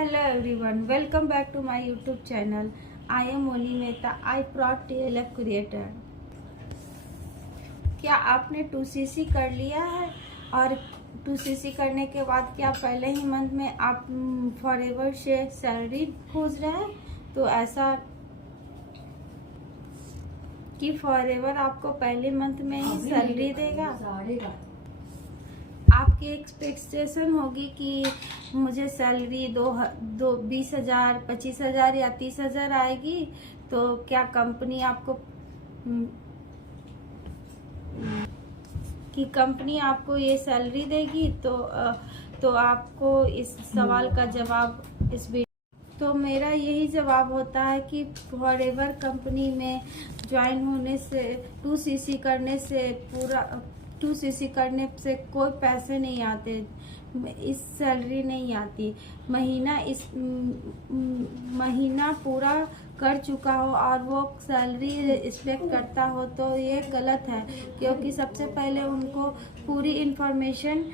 Hello everyone, welcome back to my YouTube channel. I am Moli Mehta, I proud TLF creator. क्या आपने 2cc कर लिया है और 2cc करने के बाद क्या पहले ही मंथ में आप फॉरएवर से सैलरी खोज रहे हैं? तो ऐसा कि फॉरएवर आपको पहले मंथ में ही सैलरी देगा। आपकी एक्सपेक्टेशन होगी कि मुझे सैलरी 20,000, 25,000 या 30,000 आएगी। तो क्या कंपनी आपको ये सैलरी देगी? तो आपको इस सवाल का जवाब तो मेरा यही जवाब होता है कि फॉरएवर कंपनी में ज्वाइन होने से 2cc करने से कोई पैसे नहीं आते, इस सैलरी नहीं आती। महीना पूरा कर चुका हो और वो सैलरी एक्सपेक्ट करता हो तो ये गलत है, क्योंकि सबसे पहले उनको पूरी इन्फॉर्मेशन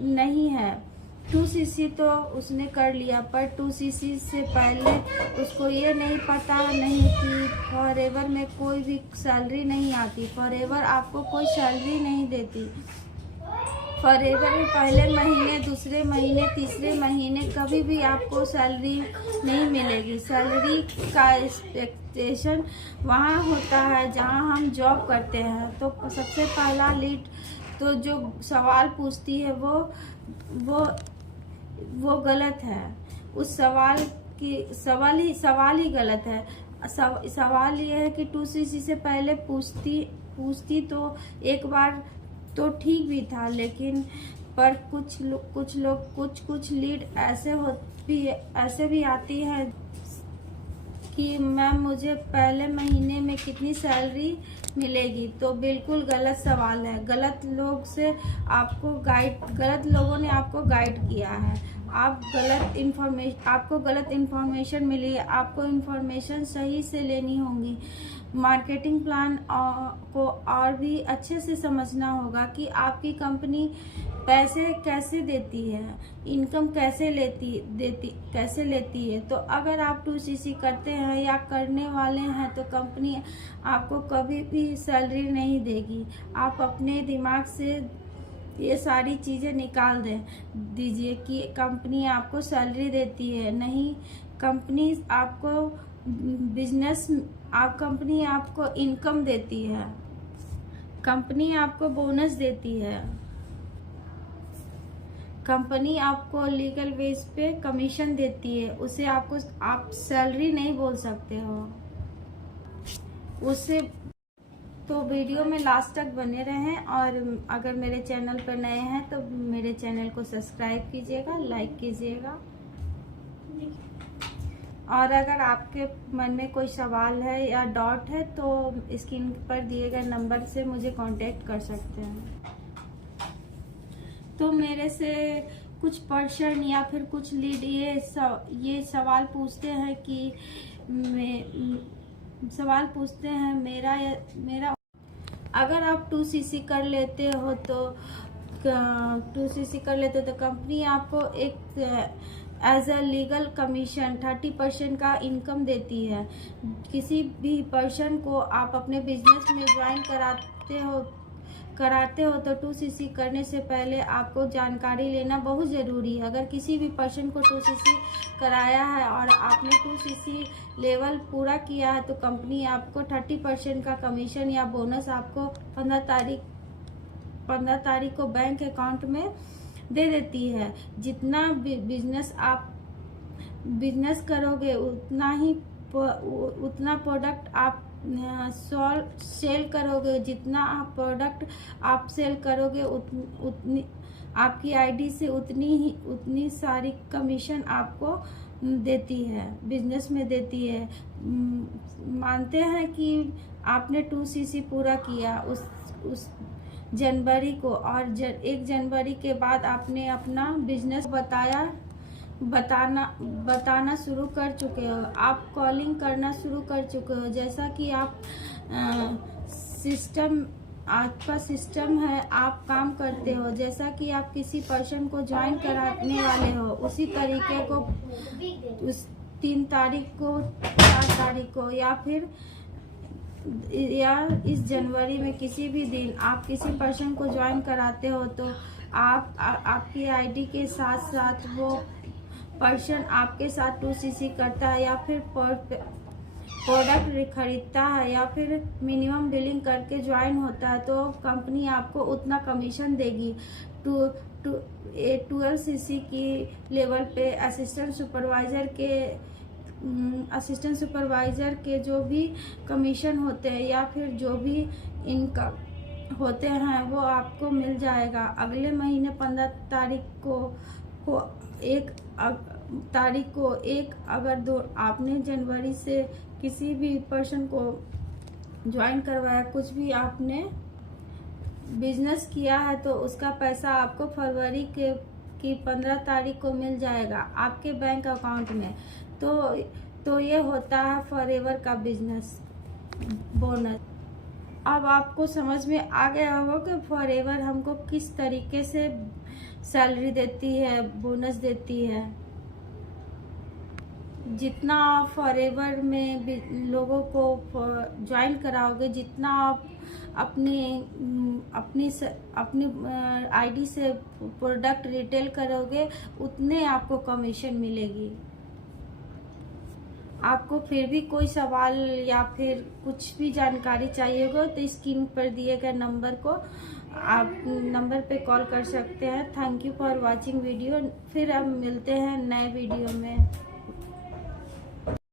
नहीं है। 2cc तो उसने कर लिया, पर 2cc से पहले उसको ये नहीं पता कि फॉरएवर में कोई भी सैलरी नहीं आती। फॉरएवर आपको कोई सैलरी नहीं देती। फॉरएवर में पहले महीने, दूसरे महीने, तीसरे महीने कभी भी आपको सैलरी नहीं मिलेगी। सैलरी का एक्सपेक्टेशन वहाँ होता है जहाँ हम जॉब करते हैं। तो सबसे पहला लीड तो जो सवाल पूछती है वो गलत है। उस सवाल ही गलत है। सवाल ये है कि 2cc से पहले पूछती तो एक बार तो ठीक भी था, लेकिन पर कुछ लीड ऐसे भी आती है कि मैम मुझे पहले महीने में कितनी सैलरी मिलेगी। तो बिल्कुल गलत सवाल है। गलत लोगों ने आपको गाइड किया है। आपको गलत इन्फॉर्मेशन मिली है। आपको इन्फॉर्मेशन सही से लेनी होगी। मार्केटिंग प्लान को और भी अच्छे से समझना होगा कि आपकी कंपनी पैसे कैसे देती है, इनकम कैसे लेती है। तो अगर आप 2cc करते हैं या करने वाले हैं तो कंपनी आपको कभी भी सैलरी नहीं देगी। आप अपने दिमाग से ये सारी चीज़ें निकाल दीजिए कि कंपनी आपको सैलरी देती है। नहीं, कंपनी आपको इनकम देती है। कंपनी आपको बोनस देती है। कंपनी आपको लीगल बेस पे कमीशन देती है। उसे आप सैलरी नहीं बोल सकते हो उसे। तो वीडियो में लास्ट तक बने रहें, और अगर मेरे चैनल पर नए हैं तो मेरे चैनल को सब्सक्राइब कीजिएगा, लाइक कीजिएगा। और अगर आपके मन में कोई सवाल है या डाउट है तो स्क्रीन पर दिए गए नंबर से मुझे कांटेक्ट कर सकते हैं। तो मेरे से कुछ पर्सन या फिर कुछ लीड ये सवाल पूछते हैं कि मेरा अगर आप 2cc कर लेते हो तो कंपनी आपको एक एज अ लीगल कमीशन 30% का इनकम देती है। किसी भी पर्सन को आप अपने बिजनेस में ज्वाइन कराते हो तो 2cc करने से पहले आपको जानकारी लेना बहुत ज़रूरी है। अगर किसी भी पर्सन को 2cc कराया है और आपने 2cc लेवल पूरा किया है तो कंपनी आपको 30% का कमीशन या बोनस आपको 15 तारीख को बैंक अकाउंट में दे देती है। जितना आप बिजनेस करोगे उतना प्रोडक्ट आप सेल करोगे। जितना आप प्रोडक्ट आप सेल करोगे उतनी आपकी आईडी से उतनी सारी कमीशन आपको देती है, बिजनेस में देती है। मानते हैं कि आपने 2cc पूरा किया उस जनवरी को, और 1 जनवरी के बाद आपने अपना बिजनेस बताना शुरू कर चुके हो। आप कॉलिंग करना शुरू कर चुके हो। जैसा कि आप आपका सिस्टम है, आप काम करते हो, जैसा कि आप किसी पर्सन को ज्वाइन कराने वाले हो, उसी तरीके को उस 3 तारीख को, 4 तारीख को या इस जनवरी में किसी भी दिन आप किसी पर्सन को ज्वाइन कराते हो तो आपकी आईडी के साथ साथ वो पर्सन आपके साथ 2cc करता है या फिर प्रोडक्ट खरीदता है या फिर मिनिमम बिलिंग करके ज्वाइन होता है तो कंपनी आपको उतना कमीशन देगी। 12cc की लेवल पे असिस्टेंट सुपरवाइज़र के जो भी कमीशन होते हैं या फिर जो भी इनकम होते हैं वो आपको मिल जाएगा। अगले महीने 15 तारीख को अगर आपने जनवरी से किसी भी पर्सन को ज्वाइन करवाया, कुछ भी आपने बिजनेस किया है तो उसका पैसा आपको फरवरी की 15 तारीख को मिल जाएगा आपके बैंक अकाउंट में। तो ये होता है फॉरएवर का बिजनेस बोनस। अब आपको समझ में आ गया होगा कि फॉरएवर हमको किस तरीके से सैलरी देती है, बोनस देती है। जितना आप फॉरएवर में लोगों को ज्वाइन कराओगे, जितना आप अपनी आईडी से प्रोडक्ट रिटेल करोगे, उतने आपको कमीशन मिलेगी। आपको फिर भी कोई सवाल या फिर कुछ भी जानकारी चाहिए हो तो स्क्रीन पर दिए गए नंबर पे कॉल कर सकते हैं। Thank you for watching video. फिर अब मिलते हैं नए वीडियो में।